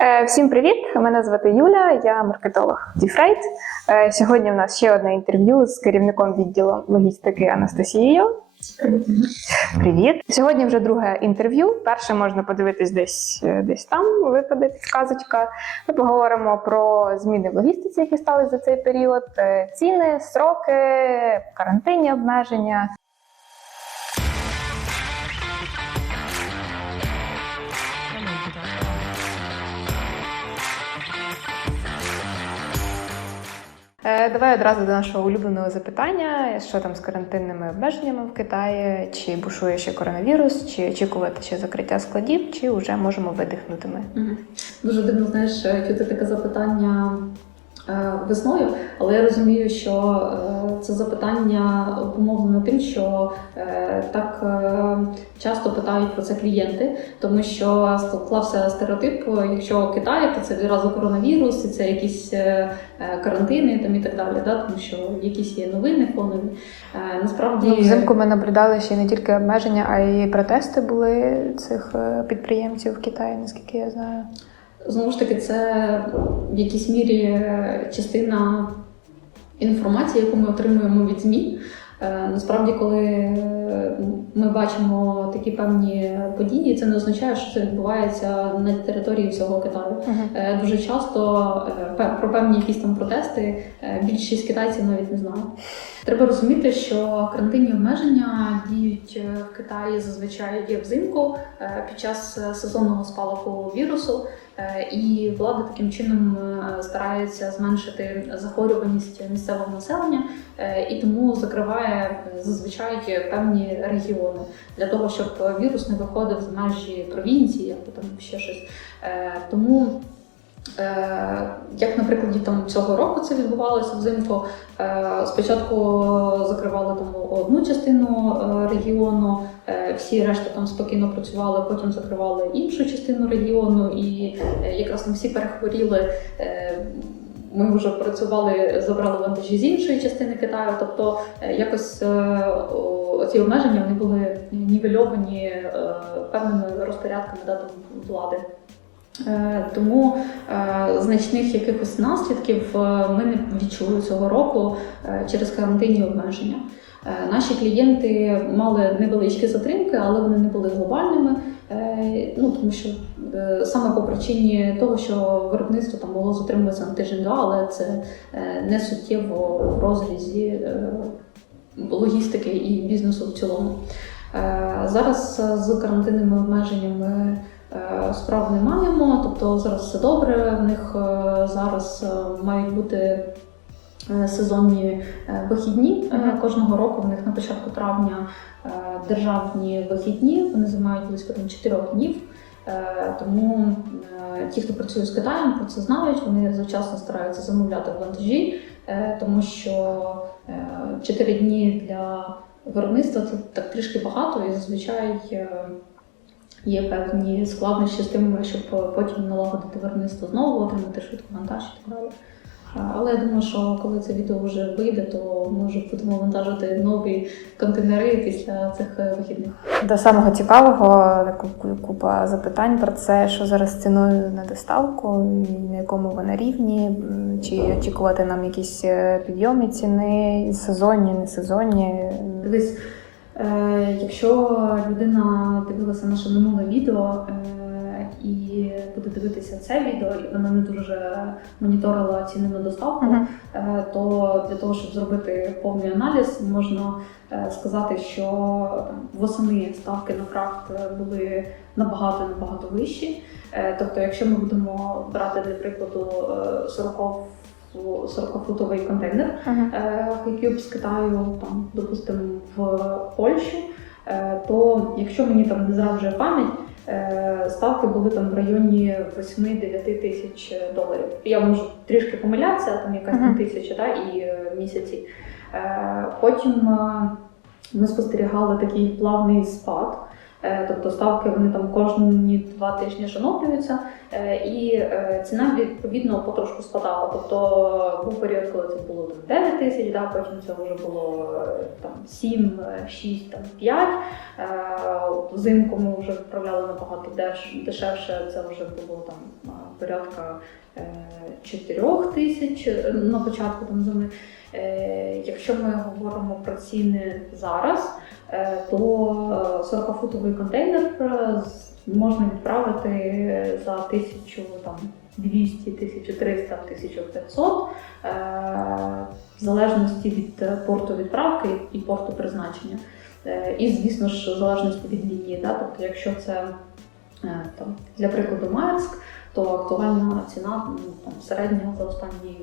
Е, Всім привіт! Мене звати Юля, я маркетолог Діфрейт. Е, Сьогодні в нас ще одне інтерв'ю з керівником відділу логістики Анастасією. Привіт! Сьогодні вже друге інтерв'ю. Перше можна подивитись десь, е, десь там, випаде підказочка. Ми поговоримо про зміни в логістиці, які стали за цей період, ціни, сроки, карантинні обмеження. Давай одразу до нашого улюбленого запитання: що там з карантинними обмеженнями в Китаї? Чи бушує ще коронавірус, чи очікувати ще закриття складів, чи вже можемо видихнути ми? Дуже дивно, знаєш, чути таке запитання е, весною, але я розумію, що е, це запитання обумовлено тим, що е, так е, часто питають про це клієнти, тому що склався стереотип, якщо Китай, то це відразу коронавірус, і це якісь е, карантини там і так далі. Да? Тому що якісь є новини фонові. Е, Насправді Ну, взимку ми наблюдали ще не тільки обмеження, а й протести були цих підприємців в Китаї, наскільки я знаю. Знову ж таки, це в якійсь мірі частина інформації, яку ми отримуємо від ЗМІ. Е, Насправді, коли ми бачимо такі певні події, це не означає, що це відбувається на території всього Китаю. Е, Дуже часто е, про певні якісь там протести більшість китайців навіть не знає. Треба розуміти, що карантинні обмеження діють е, в Китаї зазвичай взимку е, під час е, сезонного спалаху вірусу. І влада таким чином старається зменшити захворюваність місцевого населення і тому закриває зазвичай певні регіони для того, щоб вірус не виходив за межі провінції або там ще щось. Тому, як на прикладі там цього року це відбувалося взимку, е, спочатку закривали там одну частину е, регіону, е, всі решта там спокійно працювали, потім закривали іншу частину регіону, і е, якраз там всі перехворіли. е, Ми вже працювали, забрали вантажі з іншої частини Китаю, тобто е, якось е, ці обмеження вони були нівельовані е, певними розпорядками да, там, влади. Е, Тому е, значних якихось наслідків е, ми не відчули цього року через карантинні обмеження. Наші клієнти мали невеличкі затримки, але вони не були глобальними. Ну тому що саме по причині того, що виробництво там могло затримуватися на тиждень-два, але це не суттєво в розрізі логістики і бізнесу в цілому. Зараз з карантинними обмеженнями справ не маємо, тобто зараз все добре. В них е, зараз е, мають бути е, сезонні е, вихідні. Е, Кожного року в них на початку травня е, державні вихідні, вони займають близько 4 днів. Е, Тому е, ті, хто працює з Китаєм, про це знають. Вони завчасно стараються замовляти вантажі, е, тому що 4 дні для виробництва це так трішки багато, і зазвичай е, є певні складнощі з тим, щоб потім налагодити виробництво знову, отримати швидко вантаж і так далі. Е, Але я думаю, що коли це відео вже вийде, то ми вже будемо вантажити нові контейнери після цих е, вихідних. До самого цікавого купа запитань про це, що зараз ціною на доставку, на якому вона рівні, чи очікувати нам якісь е, підйоми ціни, сезонні, не сезонні. Дивись, е, якщо людина дивилася наше минуле відео е, і буде дивитися це відео, і вона не дуже моніторила ціни на доставку, Мгм. е, то для того, щоб зробити повний аналіз, можна е, сказати, що восени ставки на фракт е, були набагато набагато вищі. Е, Тобто, якщо ми будемо брати для прикладу е, 40 40-футовий контейнер, Мгм. Хайкюб з Китаю, там, допустимо, в Польщу, е, то якщо мені там не зраджує пам'ять, е, ставки були там в районі 8-9 тисяч доларів. Я можу трішки помилятися, там якась там тисяча да, і е, місяці. Е, Потім е, ми спостерігали такий плавний спад. Е, Тобто ставки вони там кожні два тижні шановлюються, е, і е, ціна відповідно потрошку спадала. Тобто був період, коли це було там 9 тисяч, да, потім це вже було там 7, е, 6, там 5. Е, Взимку ми вже відправляли набагато дешевше, це вже було там порядка 4 тисяч на початку там зими. Якщо ми говоримо про ціни зараз, то 40-футовий контейнер е, можна відправити за 1200, 1300, 1500, е, в залежності від е, порту відправки і порту призначення. Е, І, звісно ж, в залежності від лінії. Да? Тобто, якщо це е, там, для прикладу Майерськ, то актуальна ціна ну, там, середня за останній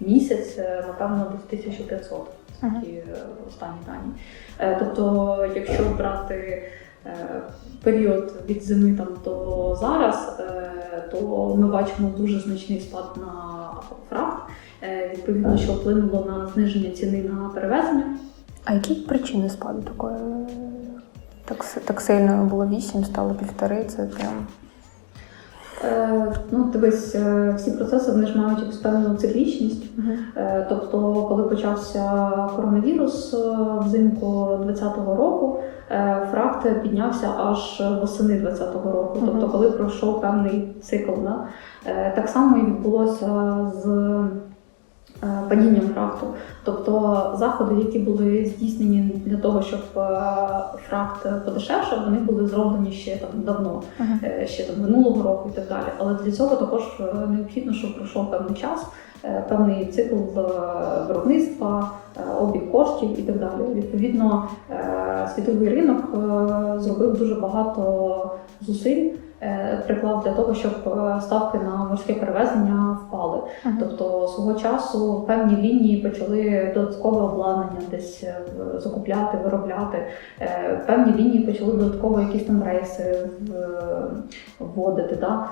місяць, е, напевно, десь 1500. Такі е, останні дані. Е, Тобто, якщо брати е, період від зими там до зараз, е, то ми бачимо дуже значний спад на фрахт. Е, Відповідно, що вплинуло на зниження ціни на перевезення. А які причини спаду такої? Так, так сильно було 8, стало півтори, це прям. Е, Ну, дивись, е, всі процеси вони ж мають якусь певну циклічність. Е, Тобто, коли почався коронавірус взимку 2020 року, фракт піднявся аж восени 2020 року. Мгм. Тобто, коли пройшов певний цикл. Да? Так само і відбулося з падінням фракту. Тобто заходи, які були здійснені для того, щоб е, фракт подешевшав, вони були зроблені ще там давно Мгм. е, ще там минулого року і так далі. Але для цього також е, необхідно, щоб пройшов певний час, е, певний цикл е, виробництва, е, обіг коштів і так далі. Відповідно, е, світовий ринок е, зробив дуже багато зусиль. е, Приклав для того, щоб е, ставки на морське перевезення впали. Мгм. Тобто свого часу певні лінії почали додаткове обладнання десь е, закупляти, виробляти. Певні лінії почали додатково якісь там рейси вводити. Да?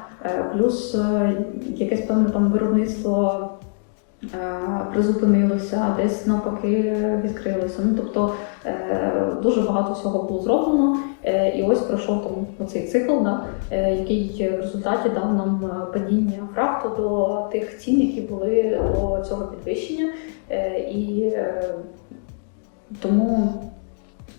Плюс якесь певне там виробництво призупинилося, десь навпаки відкрилося. Ну, тобто е, дуже багато всього було зроблено. Е, І ось пройшов там оцей цикл, да, е, який в результаті дав нам е, падіння фракту до тих цін, які були до цього підвищення. Е, І е, тому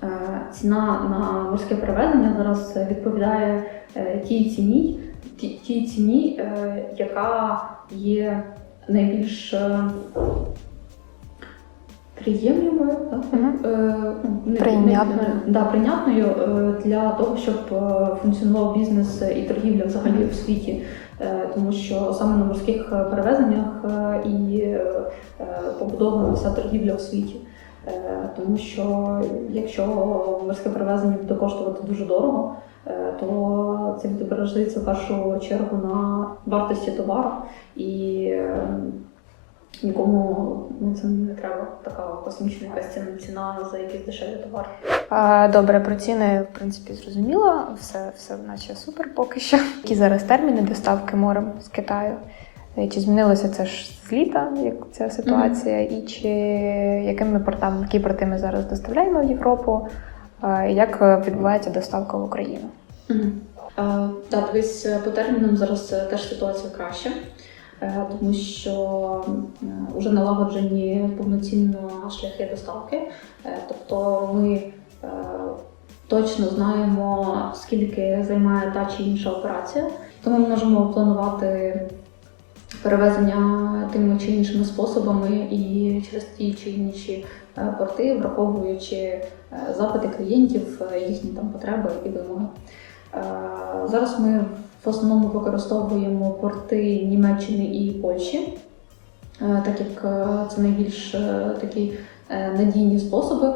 е, ціна на морське перевезення зараз відповідає е, тій ціні, тій ціні, е, яка є найбільш е, приємною. Е, ну, Прийнятною. да, прийнятною е, для того, щоб функціонував бізнес і торгівля взагалі в світі. Тому що саме на морських перевезеннях і побудована вся торгівля в світі. Е, Тому що якщо морське перевезення буде коштувати дуже дорого, е, то це відображається в першу чергу на вартості товару і е, нікому ну, це не треба така космічна якась ціна, за якісь дешеві товари. Добре, про ціни, в принципі, зрозуміло. Все, все наче супер поки що. Які зараз терміни доставки морем з Китаю? Е, Чи змінилося це ж з літа, як ця ситуація, і чи якими портами, які порти ми зараз доставляємо в Європу? І Як е, відбувається доставка в Україну? Е, Так, дивись, е, по термінам зараз е, теж ситуація краща, е, тому що вже налагоджені повноцінно шляхи доставки. Е, Тобто ми е, точно знаємо, скільки займає та чи інша операція, тому ми можемо планувати перевезення тими чи іншими способами і через ті чи інші е, порти, враховуючи е, запити клієнтів, е, їхні там потреби і вимоги. Зараз ми в основному використовуємо порти Німеччини і Польщі, так як це найбільш такі надійні способи.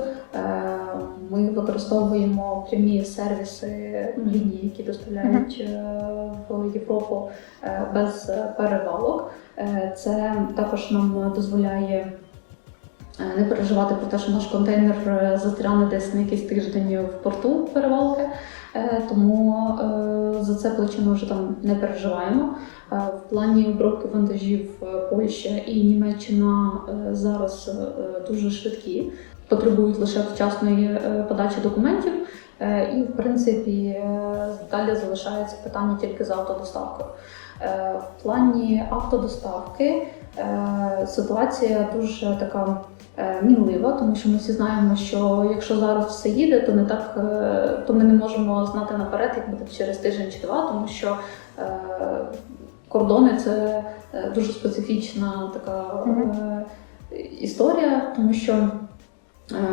Ми використовуємо прямі сервіси лінії, які доставляють е, в Європу е, без перевалок. Е, Це також нам дозволяє не переживати про те, що наш контейнер застряне десь на якийсь тиждень в порту перевалки. Тому за це плече ми вже там не переживаємо. В плані обробки вантажів Польща і Німеччина зараз дуже швидкі, потребують лише вчасної е, подачі документів. Е, І, в принципі, е, далі залишається питання тільки з автодоставкою. В плані автодоставки ситуація дуже така мінлива, тому що ми всі знаємо, що якщо зараз все їде, то не так, то ми не можемо знати наперед, як буде через тиждень чи два, тому що кордони це дуже специфічна така історія, тому що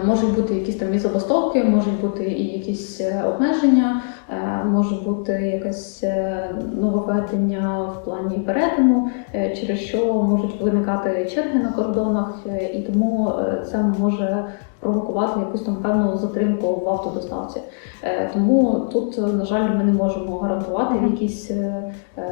можуть бути якісь там і забастовки, можуть бути і якісь е, обмеження, е, може бути якесь е, нововведення в плані перетину, е, через що можуть виникати черги на кордонах, е, і тому е, це може провокувати якусь там певну затримку в автодоставці. Е, Тому тут, е, на жаль, ми не можемо гарантувати якісь е, е,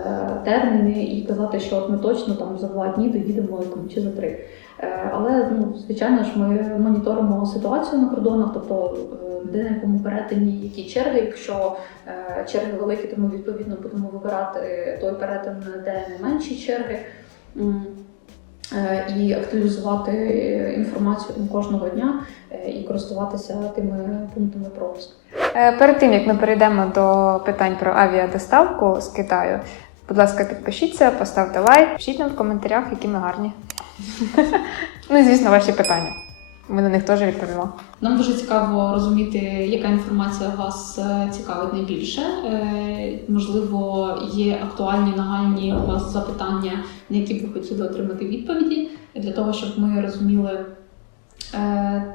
терміни і казати, що от ми точно там за два дні доїдемо там, чи за три. Е, Але ну, звичайно ж, ми моніторимо ситуацію на кордонах, тобто е, де на якому перетині які черги. Якщо е, черги великі, то ми відповідно будемо вибирати той перетин, де найменші черги. І актуалізувати інформацію кожного дня і користуватися тими пунктами пропуску. Перед тим як ми перейдемо до питань про авіадоставку з Китаю, будь ласка, підпишіться, поставте лайк, пишіть нам в коментарях, які ми гарні. Ну звісно, ваші питання. Ми на них теж відповімо. Нам дуже цікаво розуміти, яка інформація вас е, цікавить найбільше. Е, Можливо, є актуальні нагальні у вас запитання, на які б ви хотіли отримати відповіді, для того, щоб ми розуміли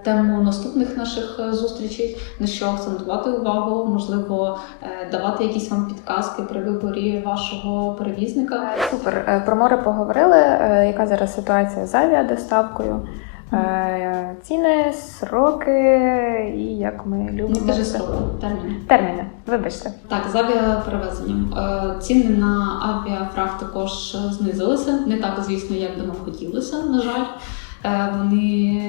тему наступних наших е, зустрічей, на що акцентувати увагу, можливо, е, давати якісь вам підказки при виборі вашого перевізника. Супер. Е, Про море поговорили. Е, Яка зараз ситуація з авіадоставкою? Е, Ціни, сроки і як ми любимо. скажи це. сроки, терміни. Терміни, вибачте. Так, з авіаперевезенням. Е, Ціни на авіафрахт також е, знизилися. Не так, звісно, як би нам хотілося, на жаль. Е, Вони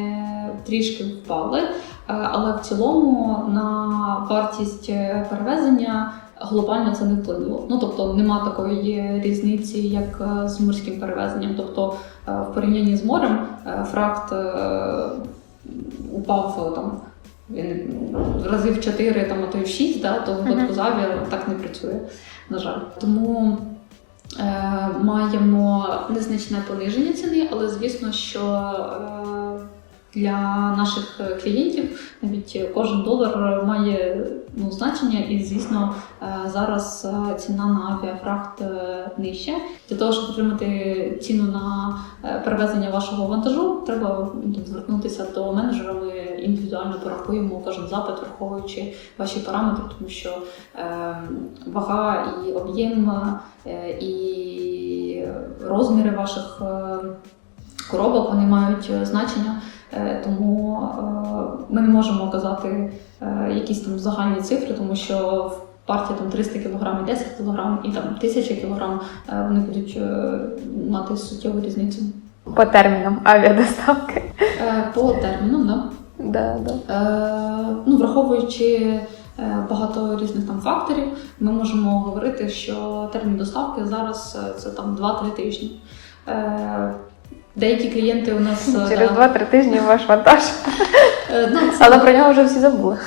трішки впали, Е, але в цілому на вартість перевезення глобально це не вплинуло. Ну тобто нема такої різниці, як е, з морським перевезенням. Тобто в порівнянні з морем фрахт е, упав там. Він разів в 4, там, а то й в 6, да, то в випадку з авіа так не працює, на жаль. Тому маємо незначне пониження ціни, але звісно, що е, для наших клієнтів навіть кожен долар має ну, значення, і звісно, е, зараз е, ціна на авіафрахт е, нижча. Для того, щоб отримати ціну на е, перевезення вашого вантажу, треба ну, звернутися до менеджера. Ми індивідуально порахуємо кожен запит, враховуючи ваші параметри, тому що е, вага і об'єм е, і розміри ваших е, коробок вони мають е, значення. Е, Тому е, ми не можемо казати е, якісь там загальні цифри, тому що в партії там 300 кг і 10 кг і там 1000 кг вони будуть мати суттєву різницю. По термінам авіадоставки. По термінам, да. Да, да. Е, ну, враховуючи багато різних там факторів, ми можемо говорити, що термін доставки зараз це там 2-3 тижні. Е, Деякі клієнти у нас е, Через да, 2-3 тижні ваш вантаж. е, ну, це, Але про нього вже всі забули.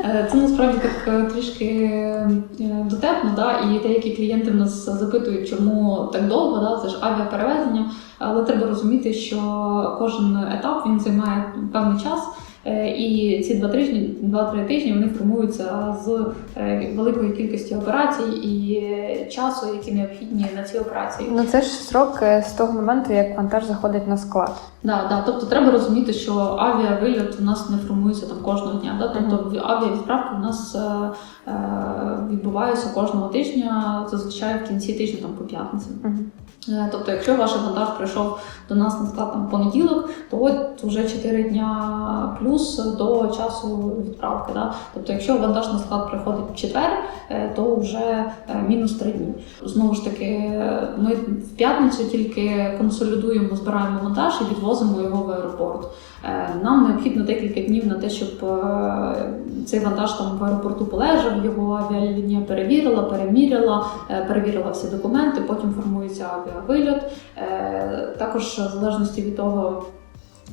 е, це насправді так е, трішки е, дотепно, да? і деякі клієнти в нас запитують, чому так довго, да? це ж авіаперевезення. Але треба розуміти, що кожен етап він займає певний час. Е, І ці два тижні, два-три тижні вони формуються з е, великої кількості операцій і е, часу, які необхідні на ці операції. Ну це ж срок з того моменту, як вантаж заходить на склад. Да, да. Тобто треба розуміти, що авіавильот у нас не формується там кожного дня. Да? Тобто в- авіавідправки у нас е, відбуваються кожного тижня, зазвичай в кінці тижня там по п'ятницям. Мгм. Е, Тобто, якщо ваш вантаж прийшов до нас на склад там понеділок, то от вже 4 дня плюс до часу відправки. Да? Тобто, якщо вантаж на склад приходить в четвер, е, то вже е, мінус 3 дні. Знову ж таки, ми в п'ятницю тільки консолідуємо, збираємо вантаж і відвозимо його в аеропорт. Нам необхідно декілька днів на те, щоб цей вантаж там в аеропорту полежав, його авіалінія перевірила, переміряла, перевірила всі документи, потім формується авіавильот. Е, Також в залежності від того.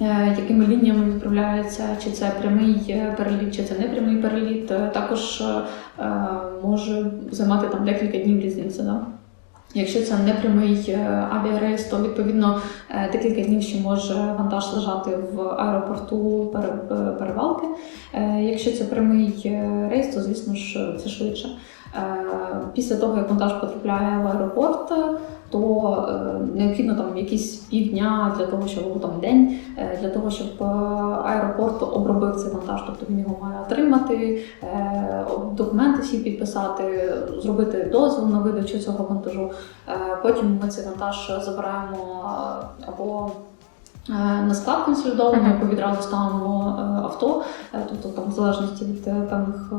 е, якими лініями відправляється, чи це прямий е, переліт, чи це не прямий переліт, також може займати там декілька днів різниці. Да? Якщо це не прямий авіарейс, то відповідно декілька днів ще може вантаж лежати в аеропорту перевалки. Якщо це прямий рейс, то звісно ж це швидше. Після того, як вантаж потрапляє в аеропорт, то е, необхідно там якісь півдня для того, щоб або там день е, для того, щоб е, аеропорт обробив цей вантаж, тобто він його має отримати, е, документи всі підписати, зробити дозвіл на видачу цього вантажу. Е, Потім ми цей вантаж забираємо або на склад консолідований, або відразу ставимо авто, тобто там в залежності від певних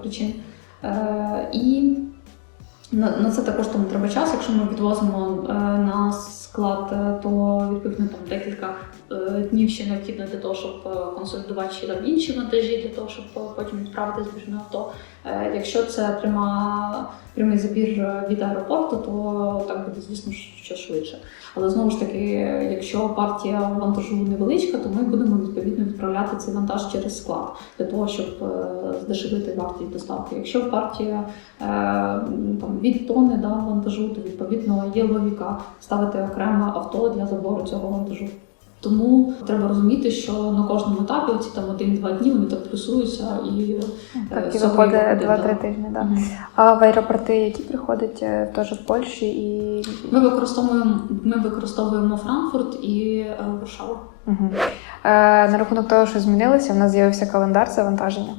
причин. І на, на це також тому треба час. Якщо ми відвозимо е, на склад, е, то відповідно там декілька е, днів ще необхідно для того, щоб е, консолідувати ще там інші вантажі, для того, щоб потім відправити збіжне авто. Якщо це пряма, прямий забір від аеропорту, то так буде, звісно, що швидше. Але знову ж таки, якщо партія вантажу невеличка, то ми будемо відповідно відправляти цей вантаж через склад для того, щоб здешевити вартість доставки. Якщо партія там, від тонни да, вантажу, то відповідно є логіка ставити окреме авто для забору цього вантажу. Тому треба розуміти, що на кожному етапі ці там один-два дні вони так плюсуються і Так, і виходить виходить, 2-3 да. тижні. Да. А в аеропорти, які приходять е, теж в Польщі і. ми використовуємо ми використовуємо Франкфурт і е, Варшаву. Угу. Е, на рахунок того, що змінилося, в нас з'явився календар завантаження.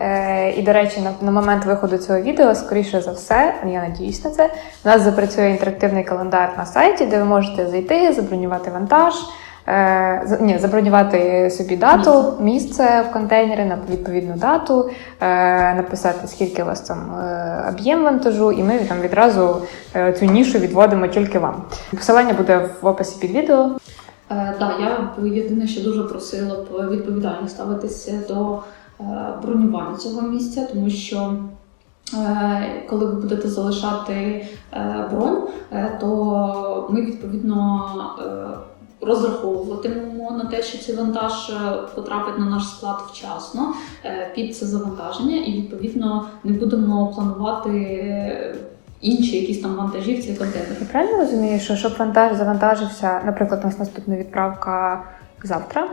Е, і, до речі, на, на момент виходу цього відео, скоріше за все, я надіюсь на це. У нас запрацює інтерактивний календар на сайті, де ви можете зайти, забронювати вантаж. Е, ні, забронювати собі дату, місце, в контейнері на відповідну дату, е, написати, скільки у вас там е, об'єм вантажу, і ми там відразу е, цю нішу відводимо тільки вам. Посилання буде в описі під відео. Е, да, я єдине, що дуже просила б відповідально ставитися до е, бронювання цього місця, тому що коли ви будете залишати бронь, то ми відповідно розраховуватимемо на те, що цей вантаж е, потрапить на наш склад вчасно е, під це завантаження, і відповідно не будемо планувати. е, Інші якісь там вантажі в цей контейнер. Я правильно розумію, що щоб вантаж завантажився, наприклад, у нас наступна відправка завтра.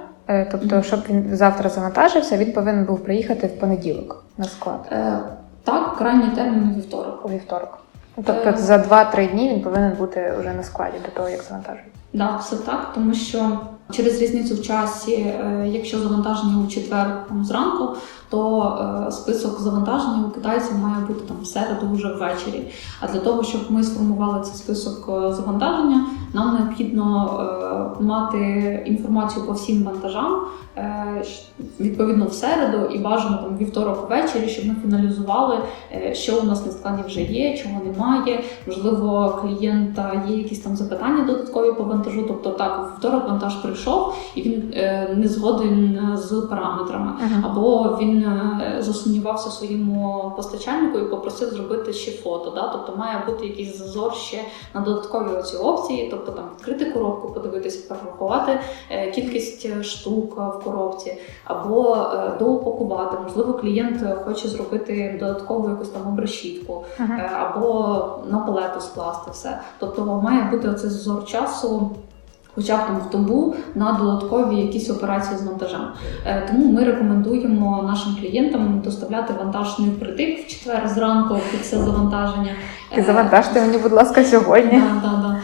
Тобто, Мгм. щоб він завтра завантажився, він повинен був приїхати в понеділок на склад Е, так, крайній термін у вівторок. у вівторок. Ну, Тобто Е. за 2-3 дні він повинен бути вже на складі до того, як завантажують. Да, все так, тому що через різницю в часі, е, якщо завантаження у четвер там, зранку, то е, список завантаження у китайців має бути там в середу вже ввечері. А для того, щоб ми сформували цей список е, завантаження, нам необхідно мати інформацію по всім вантажам. Відповідно в середу і бажано там вівторок ввечері, щоб ми фіналізували, що у нас на складі вже є, чого немає, Можливо, клієнта є якісь там запитання додаткові по вантажу. Тобто, так, вівторок вантаж прийшов і він е, не згоден е, з параметрами, або він е, засумнівався своєму постачальнику і попросив зробити ще фото. Да? Тобто має бути якийсь зазор ще на додаткові ці опції, тобто там відкрити коробку, подивитися, порахувати е, кількість штук в коробці, або е, доупакувати. Можливо, клієнт хоче зробити додаткову якусь там обрешітку. Е, або на палету скласти все. Тобто має бути оцей зазор часу. Хоча б там в добу на додаткові якісь операції з вантажем. Е, Тому ми рекомендуємо нашим клієнтам доставляти вантаж не впритик в четвер зранку під це завантаження. Е, завантажте мені, будь ласка, сьогодні. Да, да, да.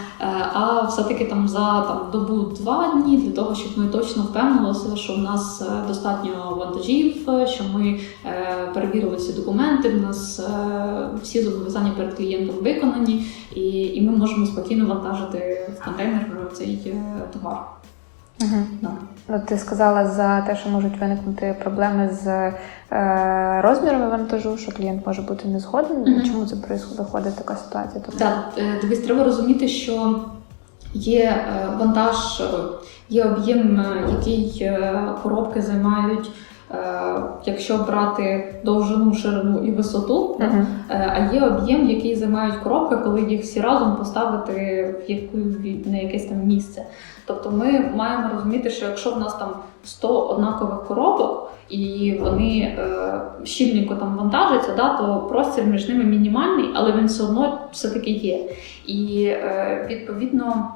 Е, все-таки там за там добу два дні для того, щоб ми точно впевнилися, що в нас е, достатньо вантажів, е, що ми е, перевірили всі документи. В нас е, всі зобов'язання перед клієнтом виконані, і, і ми можемо спокійно вантажити в контейнер цей е, товар. Да. Ну, ти сказала за те, що можуть виникнути проблеми з е, розмірами вантажу, що клієнт може бути не згоден. Мгм. Чому це виходить така ситуація? Тобто, Так, е, дивись, треба розуміти, що є е, вантаж, е, є об'єм, е, який коробки займають якщо брати довжину, ширину і висоту, Мгм. Е, А є об'єм, який займають коробки, коли їх всі разом поставити в яку на якесь там місце. Тобто ми маємо розуміти, що якщо в нас там 100 однакових коробок і вони е, щільненько там вантажаться, да, то простір між ними мінімальний, але він все одно все-таки є. І е, відповідно.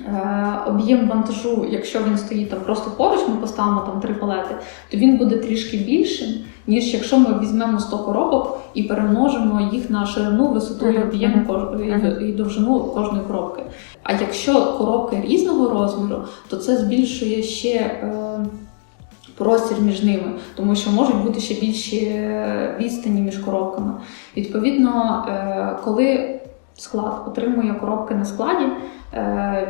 Е, Об'єм вантажу, якщо він стоїть там просто поруч, ми поставимо там три палети, то він буде трішки більшим, ніж якщо ми візьмемо 100 коробок і перемножимо їх на ширину, висоту і об'єм і- довжину кожної коробки. А якщо коробки різного розміру, то це збільшує ще е, простір між ними, тому що можуть бути ще більші е, відстані між коробками. Відповідно, коли склад отримує коробки на складі,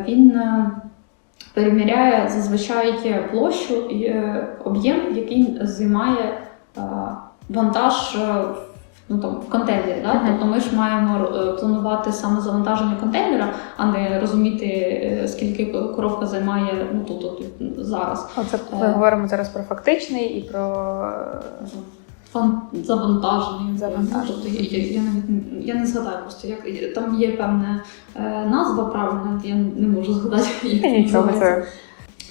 він е, переміряє зазвичай площу і е, об'єм, який займає е, вантаж. е, Ну, там, в контейнері, да? Мгм. тобто ми ж маємо е, планувати саме завантаження контейнера, а не розуміти, е, скільки коробка займає ну, тут, тут зараз. Оце ми Е. говоримо зараз про фактичний і про Фан... Завантаження. Завантаження. Тобто я, я, я, не, я не згадаю просто, як там є певна е, назва правильна, я не можу згадати. Це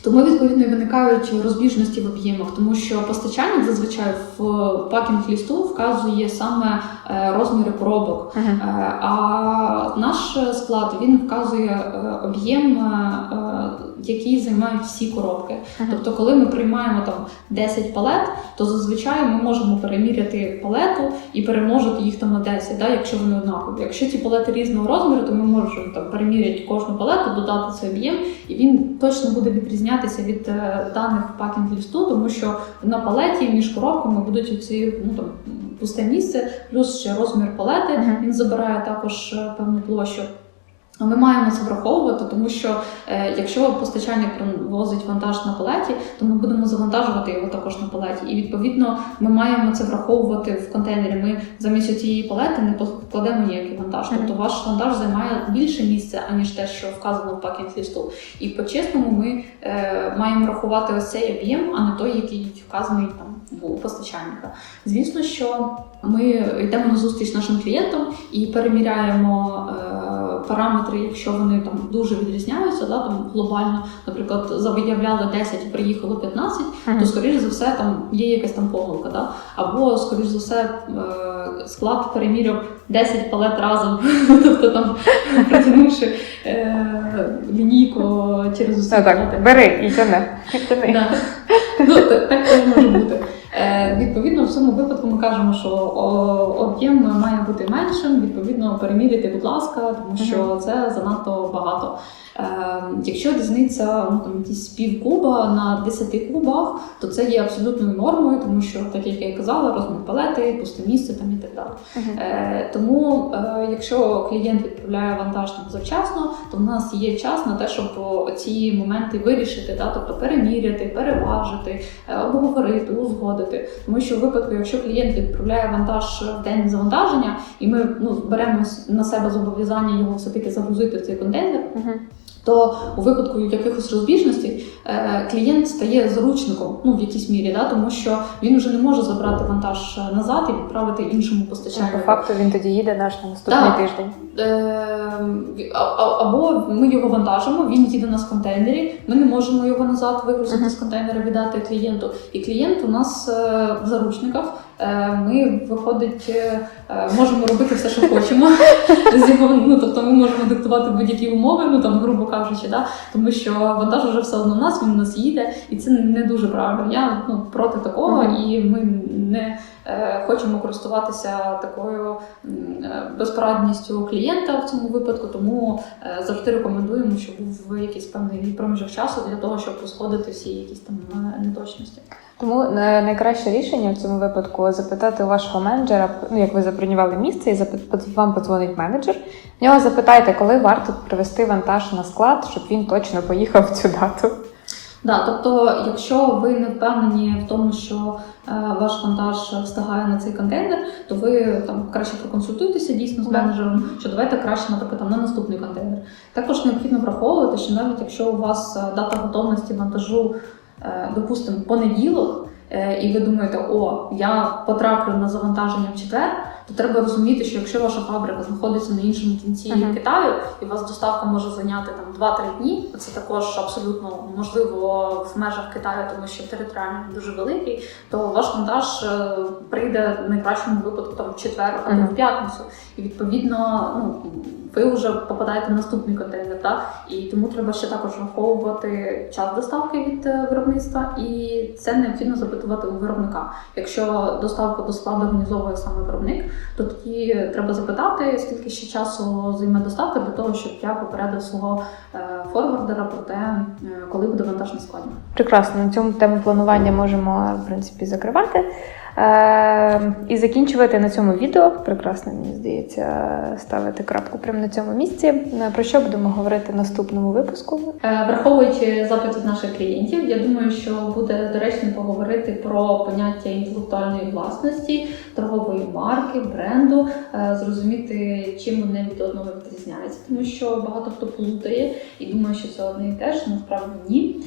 Тому відповідно виникають розбіжності в об'ємах, тому що постачальник зазвичай в пакінг лісту вказує саме е, розміри коробок. Мгм. Е, А наш склад він вказує е, об'єм, який займають всі коробки. Мгм. Тобто, коли ми приймаємо там 10 палет, то зазвичай ми можемо переміряти палету і перемножити їх там на 10, да, якщо вони однакові. Якщо ці палети різного розміру, то ми можемо там переміряти кожну палету, додати цей об'єм, і він точно буде відрізнятися від е, даних пакінг лісту, тому що на палеті між коробками будуть оці ну там пусте місце, плюс ще розмір палети. Мгм. Він забирає також е, певну площу. Ми маємо це враховувати, тому що е, якщо постачальник привозить вантаж на палеті, то ми будемо завантажувати його також на палеті. І відповідно ми маємо це враховувати в контейнері. Ми замість цієї палети не покладемо ніякий вантаж. Тобто ваш вантаж займає більше місця, аніж те, що вказано в пакінг лісту. І по-чесному ми е, маємо рахувати ось цей об'єм, а не той, який вказаний там у постачальника. Звісно, що ми йдемо на зустріч нашим клієнтам і переміряємо е, параметри, якщо вони там дуже відрізняються, да, там глобально, наприклад, завиявляли 10, приїхало 15, Мгм. то скоріш за все там є якась там помилка. Да? Або, скоріш за все, е, склад переміряв 10 палет разом, тобто там протягнувши е, лінійку через усі Ну, так, бери і. Тяни. Да. Ну, так, так це може бути. Е, відповідно, в цьому випадку ми кажемо, що об'єм має бути меншим. Відповідно, переміряйте, будь ласка, тому що це занадто багато. Е, якщо різниця ну, там, якісь пів куба на 10 кубах, то це є абсолютною нормою, тому що, так як я і казала, розмір палети, пусте місце там і так далі. Мгм. Е, тому, е, якщо клієнт відправляє вантаж там завчасно, то в нас є час на те, щоб ці моменти вирішити, да? тобто переміряти, переважити, е, обговорити, узгодити. Тому що в випадку, якщо клієнт відправляє вантаж в день завантаження, і ми ну, беремо на себе зобов'язання його все-таки загрузити в цей контейнер, Мгм. То у випадку якихось розбіжностей е, клієнт стає заручником ну, в якійсь мірі, да? тому що він вже не може забрати вантаж е, назад і відправити іншому Ну, По постачальнику. факту він тоді їде наш на наступний Так. тиждень. А- Або ми його вантажимо, він їде нас в контейнері, ми не можемо його назад вигрузити Мгм. з контейнера, віддати клієнту. І клієнт у нас е, в заручниках. Е, Ми виходить, е, е, можемо робити все, що хочемо. Ну, тобто ми можемо диктувати будь-які умови, ну там, грубо кажучи, да? тому що вантаж вже все одно в нас, він у нас їде, і це не дуже правильно. Я ну, проти такого, Мгм. і ми не е, хочемо користуватися такою е, безпорадністю клієнта в цьому випадку, тому е, завжди рекомендуємо, щоб був якийсь певний проміжок часу для того, щоб узгодити всі якісь там неточності. Тому найкраще рішення в цьому випадку запитати у вашого менеджера, ну як ви забронювали місце, і вам подзвонить менеджер. В нього запитайте, коли варто привезти вантаж на склад, щоб він точно поїхав в цю дату. Да, тобто, якщо ви не впевнені в тому, що е, ваш вантаж встигає на цей контейнер, то ви там краще проконсультуйтеся дійсно з менеджером, що давайте краще, наприклад, там на наступний контейнер. Також необхідно враховувати, що навіть якщо у вас е, дата готовності вантажу, допустимо, понеділок, е, і ви думаєте, о, я потраплю на завантаження в четвер, то треба розуміти, що якщо ваша фабрика знаходиться на іншому кінці Мгм. Китаю, і у вас доставка може зайняти там 2-3 дні, це також абсолютно можливо в межах Китаю, тому що територіально дуже великий, то ваш вантаж е, прийде в найкращому випадку там в четвер або Мгм. в п'ятницю. І відповідно, ну ви вже попадаєте в наступний контейнер, так? І тому треба ще також враховувати час доставки від е, виробництва, і це необхідно запитувати у виробника. Якщо доставку до складу організовує саме виробник, то тоді треба запитати, скільки ще часу займе доставка для того, щоб я попередив свого е, форвардера про те, е, коли буде вантаж на складі. Прекрасно, на цьому тему планування можемо в принципі закривати. Е, і закінчувати на цьому відео. Прекрасно, мені здається, ставити крапку прямо на цьому місці. Е, Про що будемо говорити в наступному випуску? Е, Враховуючи запит наших клієнтів, я думаю, що буде доречно поговорити про поняття інтелектуальної власності, торгової марки, бренду, е, зрозуміти, чим вони від одного відрізняються, тому що багато хто плутає і думає, що це одне і те ж, насправді ні.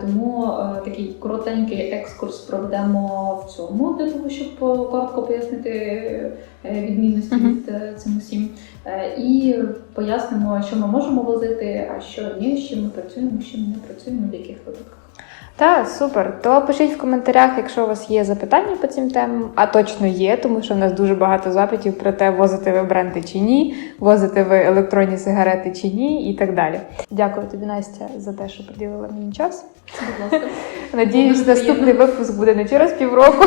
Тому такий коротенький екскурс проведемо в цьому для того, щоб е, коротко пояснити відмінності відмінності Мгм. від е, цим усім. Е, І пояснимо, що ми можемо возити, а що ні, з чим ми працюємо, з чим не працюємо, в яких випадках. Так, супер. То пишіть в коментарях, якщо у вас є запитання по цим темам, а точно є, тому що в нас дуже багато запитів про те, возите ви бренди чи ні, возите ви електронні сигарети чи ні, і так далі. Дякую тобі, Настя, за те, що приділила мені час. Будь ласка, Надіюсь, наступний випуск буде не через півроку.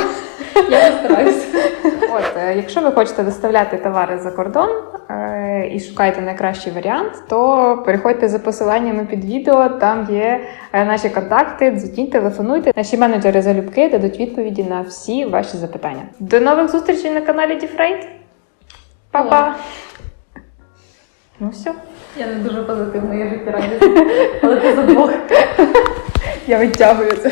я постараюся. От, е, якщо ви хочете доставляти товари за кордон е, і шукаєте найкращий варіант, то переходьте за посиланнями під відео. Там є е, наші контакти. Дзвоніть, телефонуйте. Наші менеджери залюбки дадуть відповіді на всі ваші запитання. До нових зустрічей на каналі Діфрейт. Па-па! Па. Ну все, Я не дуже позитивна, я життєрадісна, але ти за двох. я відтягую це.